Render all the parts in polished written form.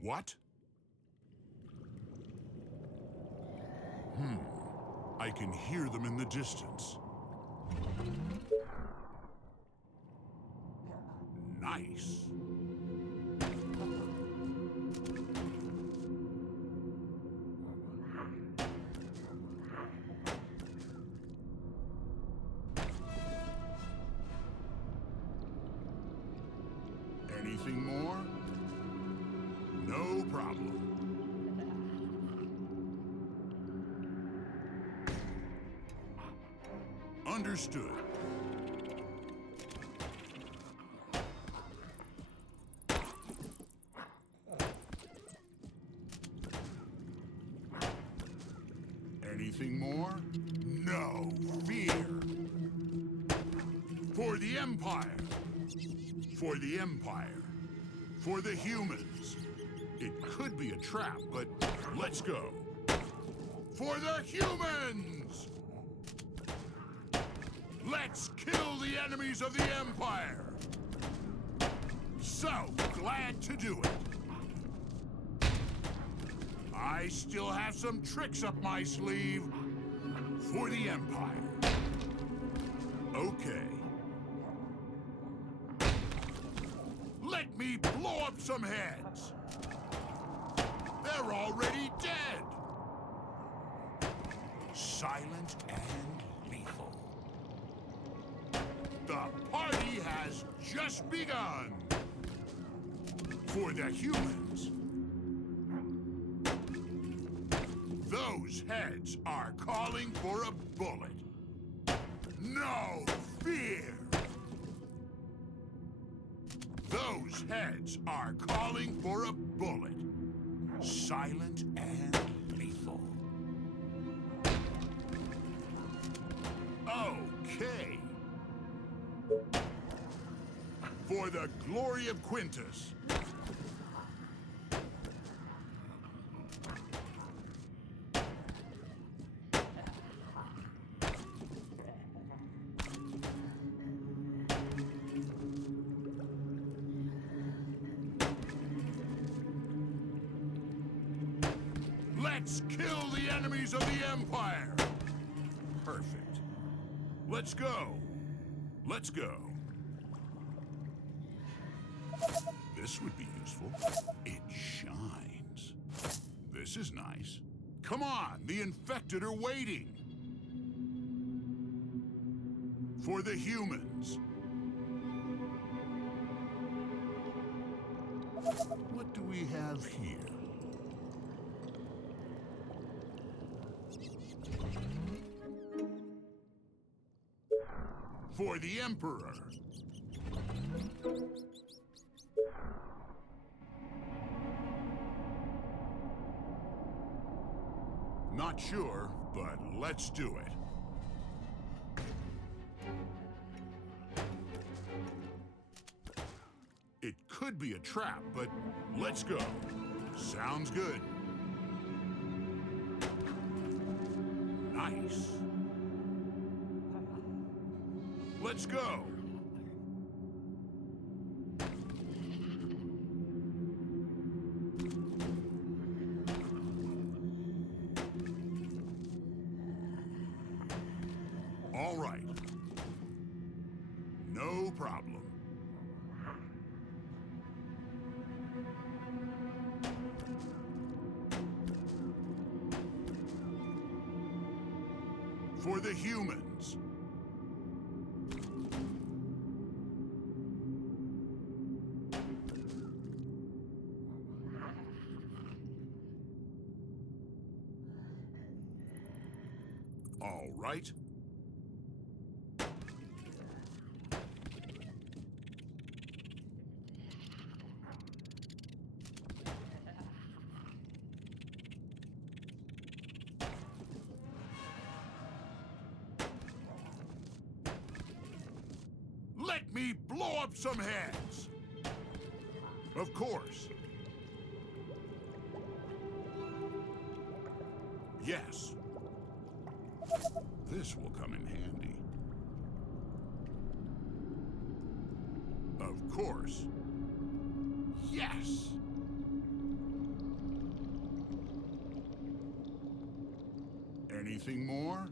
What? I can hear them in the distance. Nice. Anything more? No problem. Understood. Anything more? No fear. For the Empire. For the Empire. For the humans. It could be a trap, but let's go. For the humans! Let's kill the enemies of the Empire! So glad to do it. I still have some tricks up my sleeve for the Empire. Okay. Let me blow up some heads. They're already dead. Silent and lethal. The party has just begun. For the humans. Those heads are calling for a bullet. No fear. Those heads are calling for a bullet. Silent and lethal. Okay. For the glory of Quintus. Let's kill the enemies of the Empire! Perfect. Let's go. Let's go. This would be useful. It shines. This is nice. Come on, the infected are waiting. For the humans. What do we have here? For the Emperor. Not sure, but let's do it. It could be a trap, but let's go. Sounds good. Nice. Let's go. All right. No problem. For the humans. All right. Let me blow up some heads. Of course. Yes. This will come in handy. Of course. Yes. Anything more?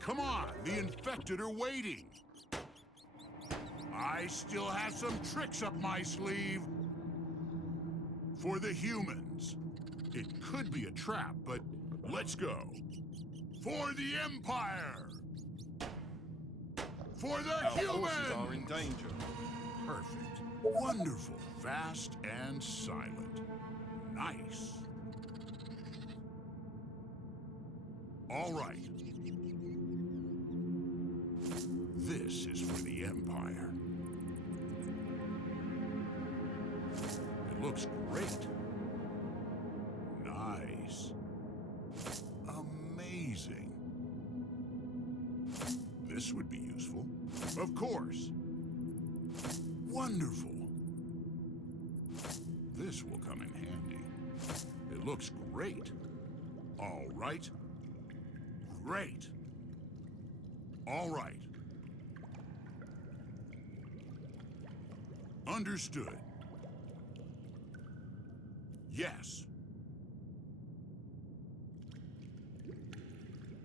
Come on, the infected are waiting. I still have some tricks up my sleeve. For the humans. It could be a trap, but let's go. For the Empire! For the humans! Our forces are in danger. Perfect. Wonderful. Fast and silent. Nice. All right. This is for the Empire. It looks great. Nice. Amazing. This would be useful. Of course. Wonderful. This will come in handy. It looks great. All right. Great. All right. Understood. Yes.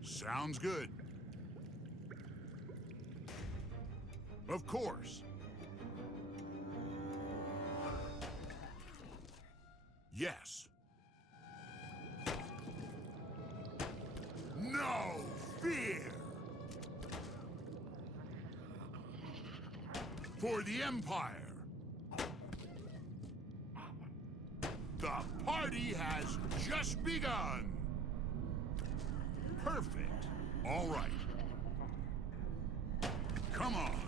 Sounds good. Of course. Yes. No fear! For the Empire! The party has just begun! Perfect. All right. Come on.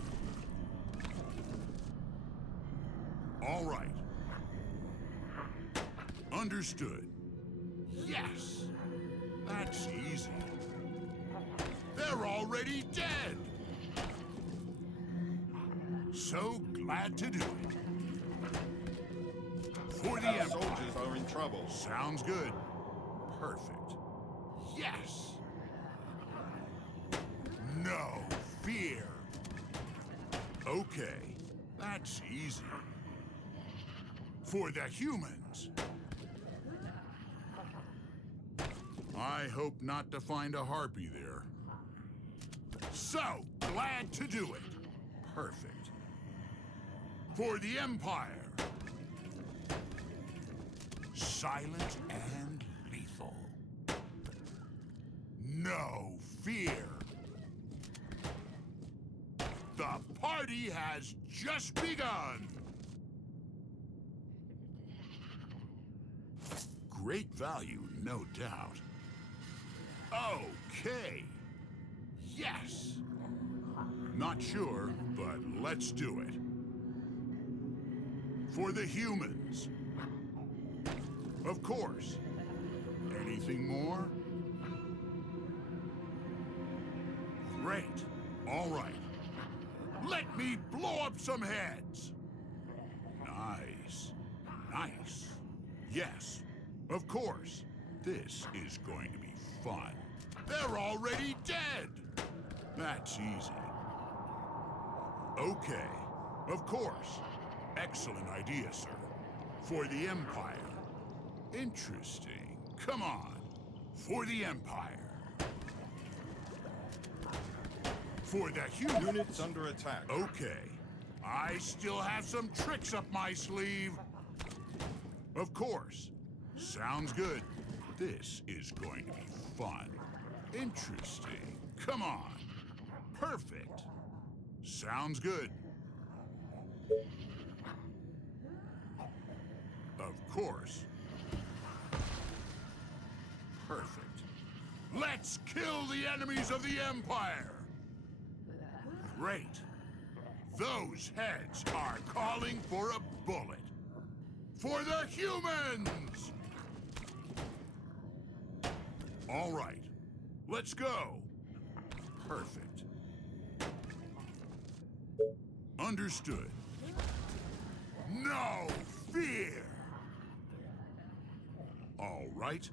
All right. Understood. Yes. That's easy. They're already dead. So glad to do it. For the Our Empire. soldiers are in trouble. Sounds good. Perfect. Yes. No fear. Okay, that's easy. For the humans. I hope not to find a harpy there. So glad to do it. Perfect. For the Empire. Silent and lethal. No fear. The party has just begun. Great value, no doubt. Okay. Yes. Not sure, but let's do it. For the humans. Of course. Anything more? Great. All right. Let me blow up some heads. Nice. Nice. Yes. Of course. This is going to be fun. They're already dead. That's easy. Okay. Of course. Excellent idea, sir. For the Empire. Interesting. Come on. For the Empire. For the humans. Units under attack. Okay. I still have some tricks up my sleeve. Of course. Sounds good. This is going to be fun. Interesting. Come on. Perfect. Sounds good. Of course. Perfect. Let's kill the enemies of the Empire! Great. Those heads are calling for a bullet. For the humans! All right. Let's go. Perfect. Understood. No fear! All right.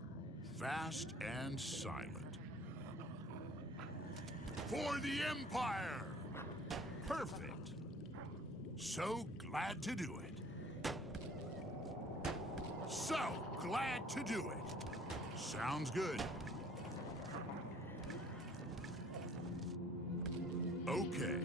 Fast and silent. For the Empire! Perfect. So glad to do it. So glad to do it. Sounds good. Okay.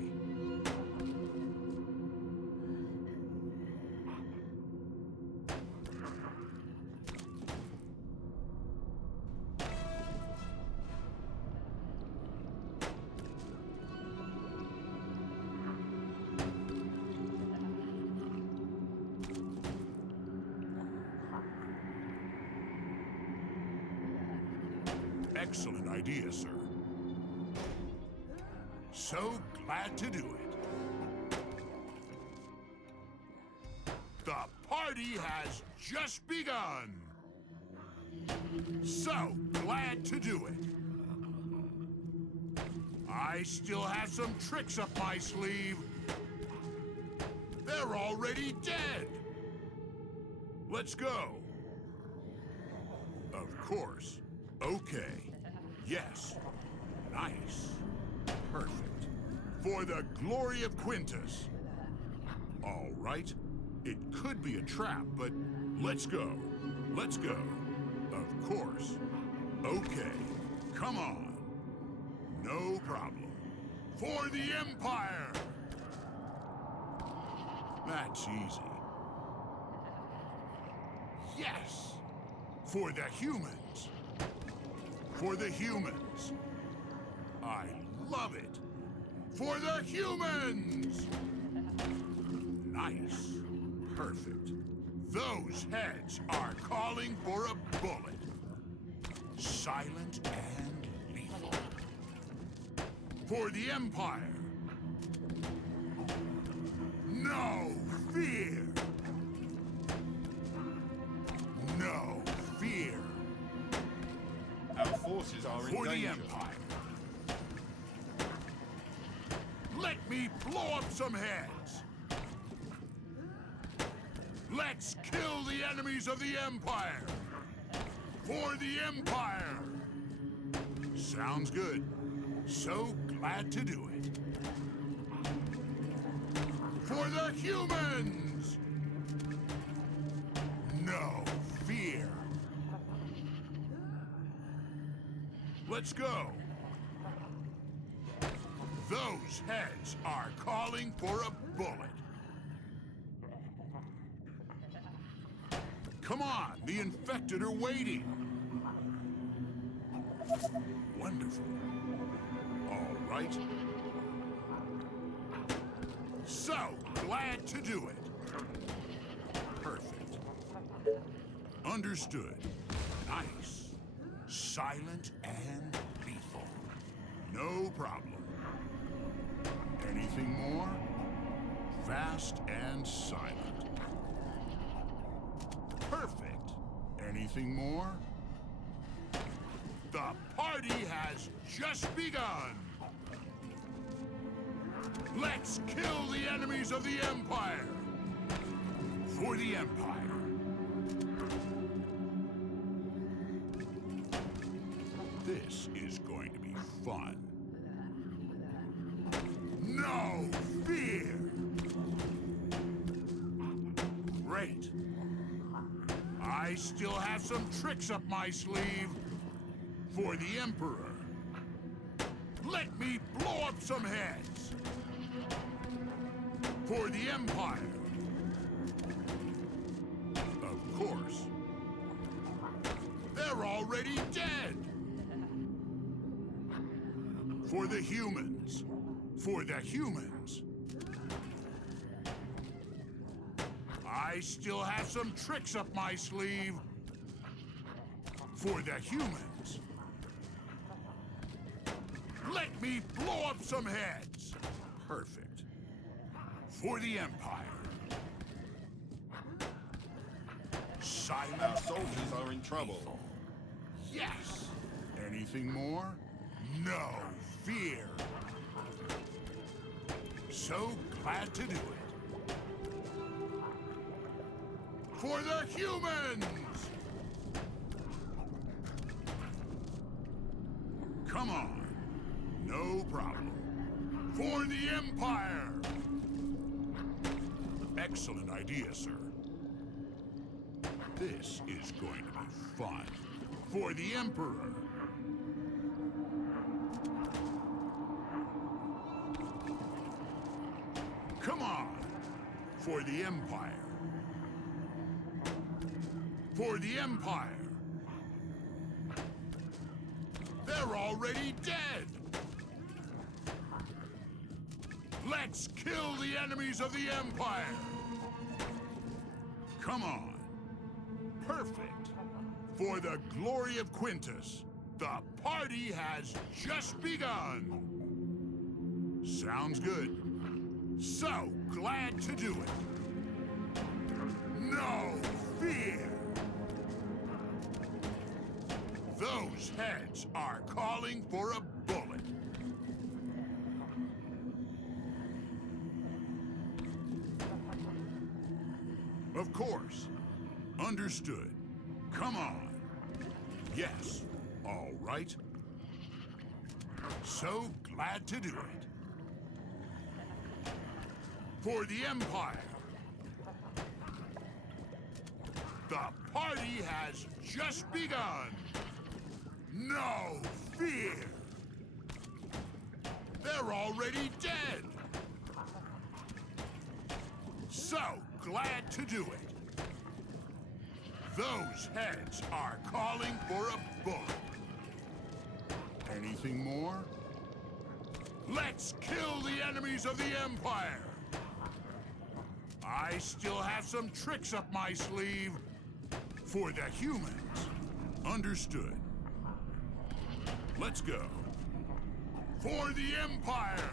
Excellent idea, sir. So glad to do it. The party has just begun. So glad to do it. I still have some tricks up my sleeve. They're already dead. Let's go. Of course. Okay. Yes. Nice. Perfect. For the glory of Quintus. All right. It could be a trap, but let's go. Let's go. Of course. Okay. Come on. No problem. For the Empire! That's easy. Yes! For the humans! For the humans! I love it! For the humans! Nice. Perfect. Those heads are calling for a bullet. Silent and lethal. For the Empire. No fear. No fear. Our forces are in For the danger. Empire. Let me blow up some heads. Let's kill the enemies of the Empire. For the Empire. Sounds good. So glad to do it. For the humans! No fear. Let's go. Those heads are calling for a bullet. Come on, the infected are waiting. Wonderful. All right. So glad to do it. Perfect. Understood. Nice. Silent and lethal. No problem. Anything more? Fast and silent. Perfect. Anything more? The party has just begun. Let's kill the enemies of the Empire. For the Empire. This is going to be fun. No fear! Great. I still have some tricks up my sleeve. For the Emperor. Let me blow up some heads. For the Empire. Of course. They're already dead. For the humans. For the humans. I still have some tricks up my sleeve. For the humans. Let me blow up some heads. Perfect. For the Empire. Silent. Our soldiers are in trouble. Yes. Anything more? No fear. So glad to do it. For the humans! Come on. No problem. For the Empire! Excellent idea, sir. This is going to be fun. For the Emperor. Come on! For the Empire. For the Empire. They're already dead! Let's kill the enemies of the Empire! Come on. Perfect. For the glory of Quintus, the party has just begun. Sounds good. So glad to do it. No fear. Those heads are calling for a bullet. Of course. Understood. Come on. Yes. All right. So glad to do it. For the Empire. The party has just begun. No fear. They're already dead. So glad to do it. Those heads are calling for a bullet. Anything more? Let's kill the enemies of the Empire. I still have some tricks up my sleeve for the humans. Understood. Let's go. For the Empire!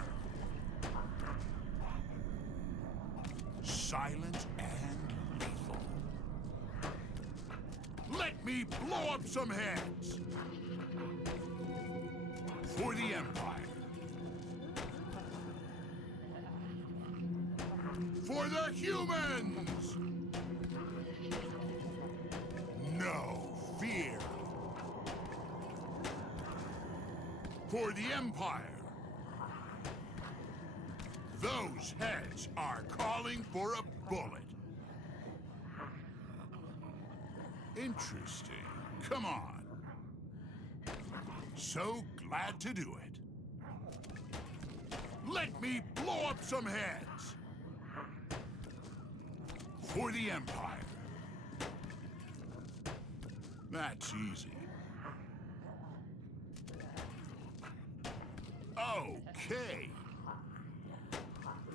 Silent and lethal. Let me blow up some heads! For the Empire. For the humans! No fear. For the Empire. Those heads are calling for a bullet. Interesting. Come on. So glad to do it. Let me blow up some heads. For the Empire. That's easy. Okay.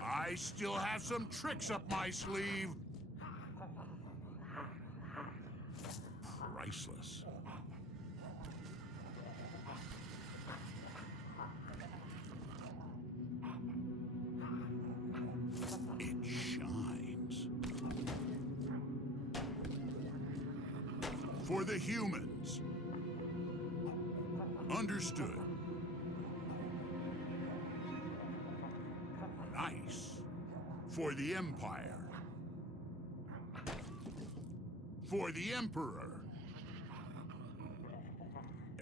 I still have some tricks up my sleeve. Priceless. It shines. For the humans. Understood. Nice. For the Empire. For the Emperor.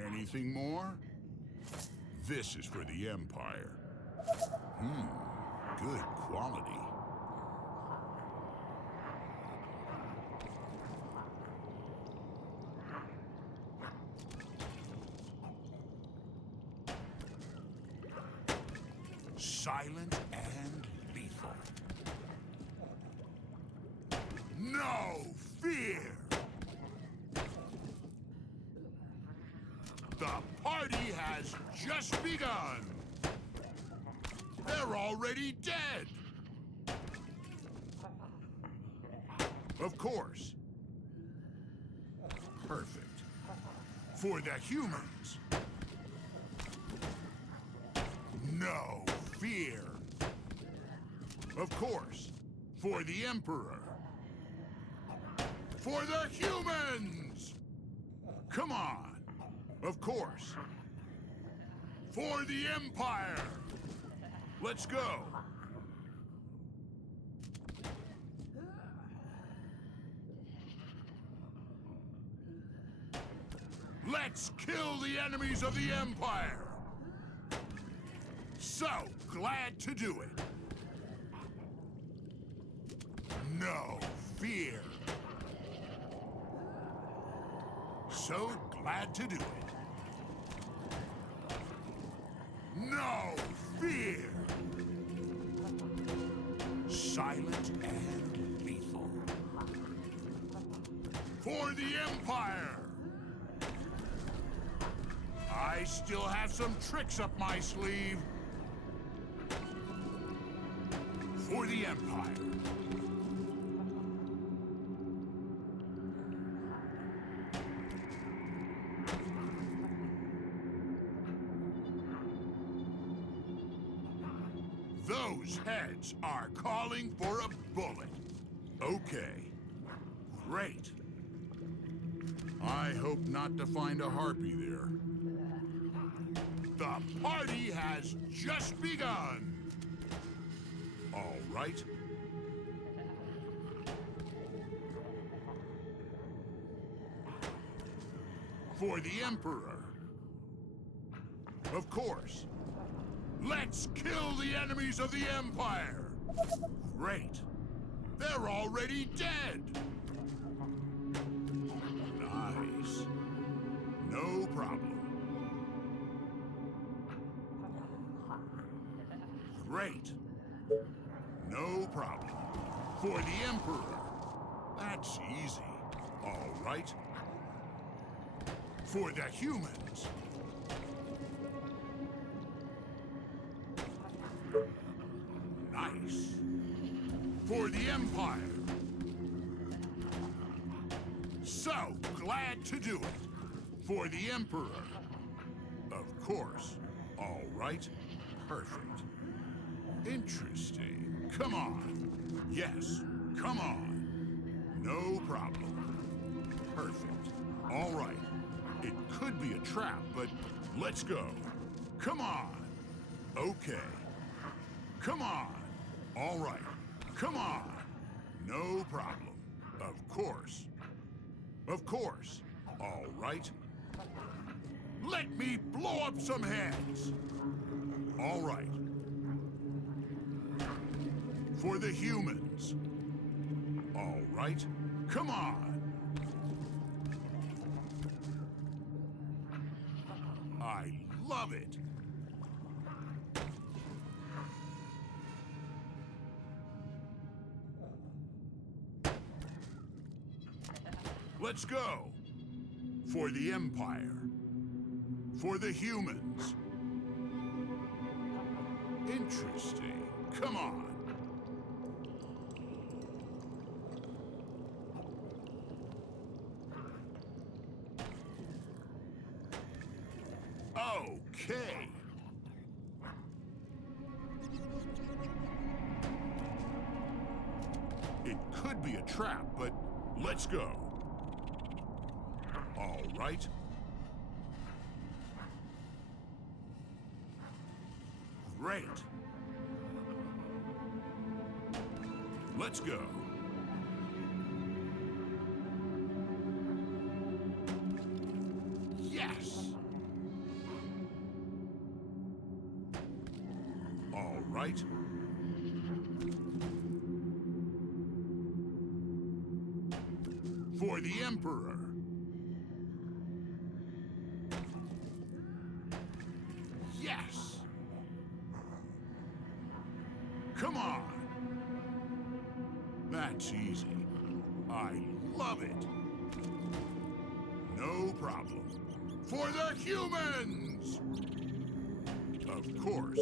Anything more? This is for the Empire. Good quality. Silent and lethal. No fear! The party has just begun! They're already dead! Of course. Perfect. For the humans. No fear. Of course. For the Emperor. For the humans! Come on. Of course. For the Empire. Let's go. Let's kill the enemies of the Empire. So glad to do it. No fear. So glad to do it. No fear! Silent and lethal. For the Empire! I still have some tricks up my sleeve. For the Empire. Those heads are calling for a bullet. Okay. Great. I hope not to find a harpy there. The party has just begun. All right. For the Emperor. Of course. Let's kill the enemies of the Empire! Great. They're already dead! Nice. No problem. Great. No problem. For the Emperor. That's easy. All right. For the humans. Nice. For the Empire. So glad to do it. For the Emperor. Of course. All right. Perfect. Interesting. Come on. Yes. Come on. No problem. Perfect. All right. It could be a trap, but let's go. Come on. Okay. Come on. All right. Come on. No problem. Of course. Of course. All right. Let me blow up some heads. All right. For the humans. All right. Come on. I love it. Let's go. For the Empire. For the humans. Interesting. Come on. Okay. It could be a trap, but let's go. All right. Great. Let's go. Yes. All right. For the Emperor. Yes. Come on. That's easy. I love it. No problem. For the humans! Of course.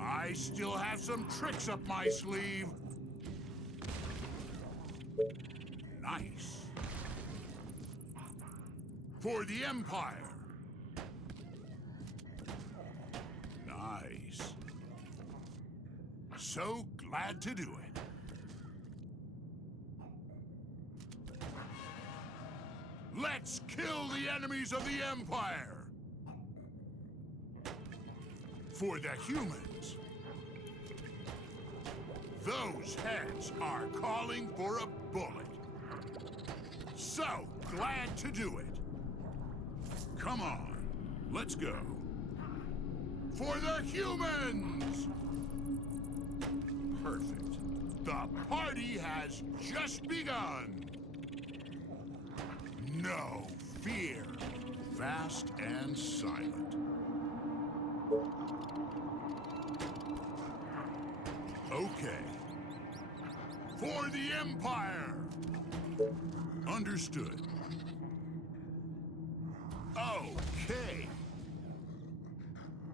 I still have some tricks up my sleeve. Nice. For the Empire. Nice. So glad to do it. Let's kill the enemies of the Empire! For the humans. Those heads are calling for a bullet. So glad to do it. Come on, let's go. For the humans! Perfect. The party has just begun. No fear. Fast and silent. Okay. For the Empire! Understood. Okay.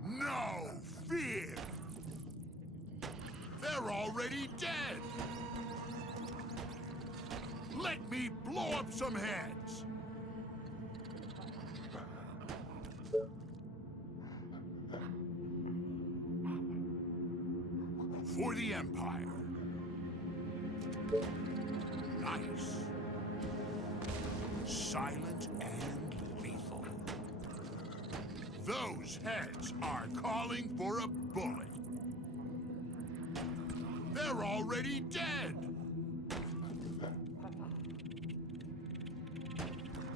No fear! They're already dead! Let me blow up some heads! For the Empire. Nice. Silent and lethal. Those heads are calling for a bullet. They're already dead.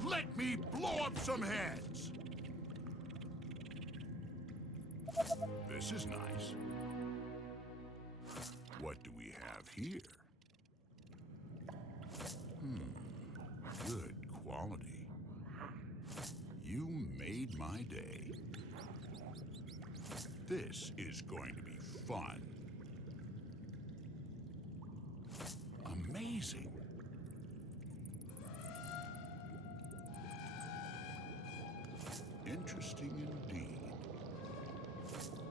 Let me blow up some heads. This is nice. What do we have here? Good quality. You made my day. This is going to be fun. Amazing. Interesting indeed.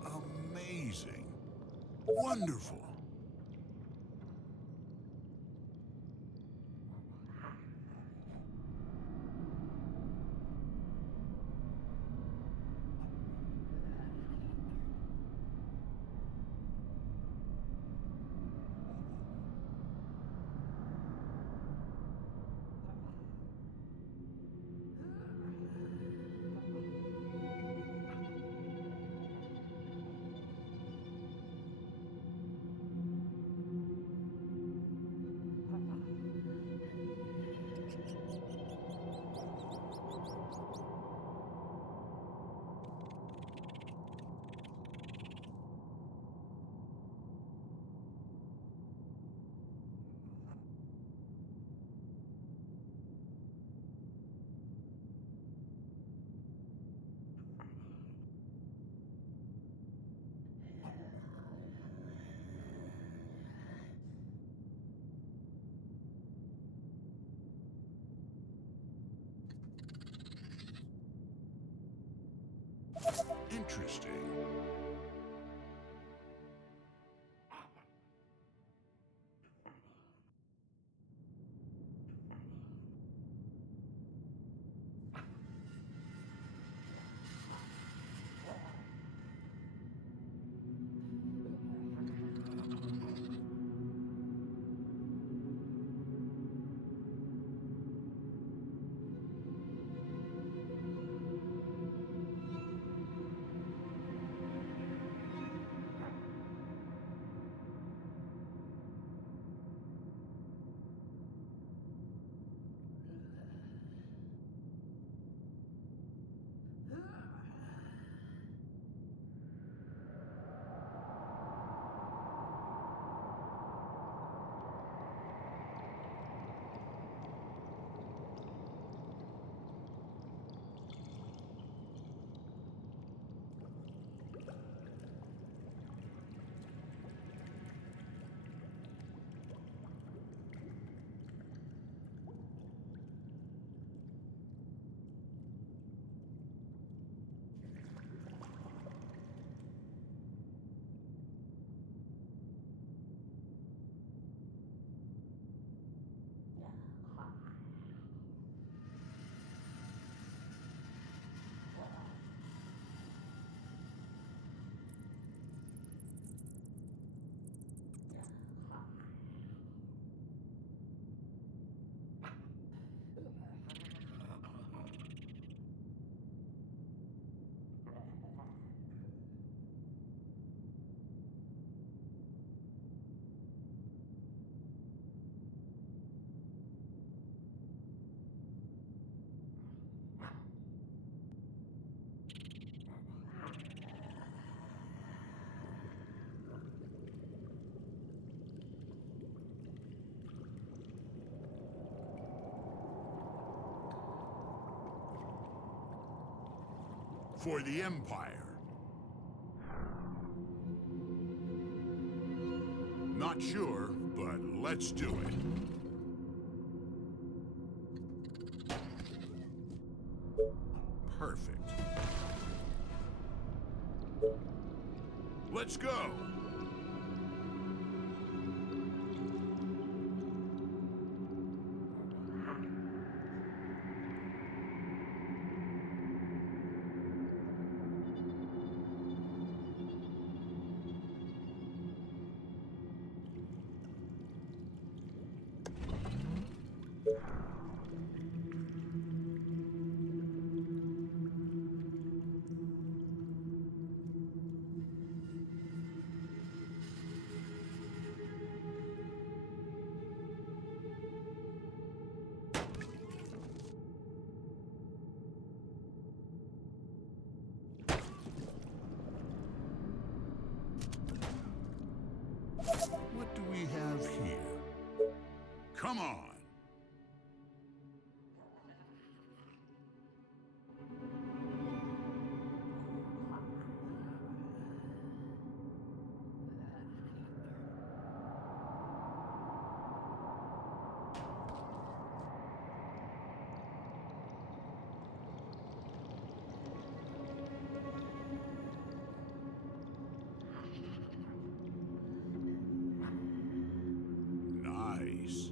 Amazing. Wonderful. Interesting. For the Empire. Not sure, but let's do it. Perfect. Let's go! What do we have here? Come on! Nice.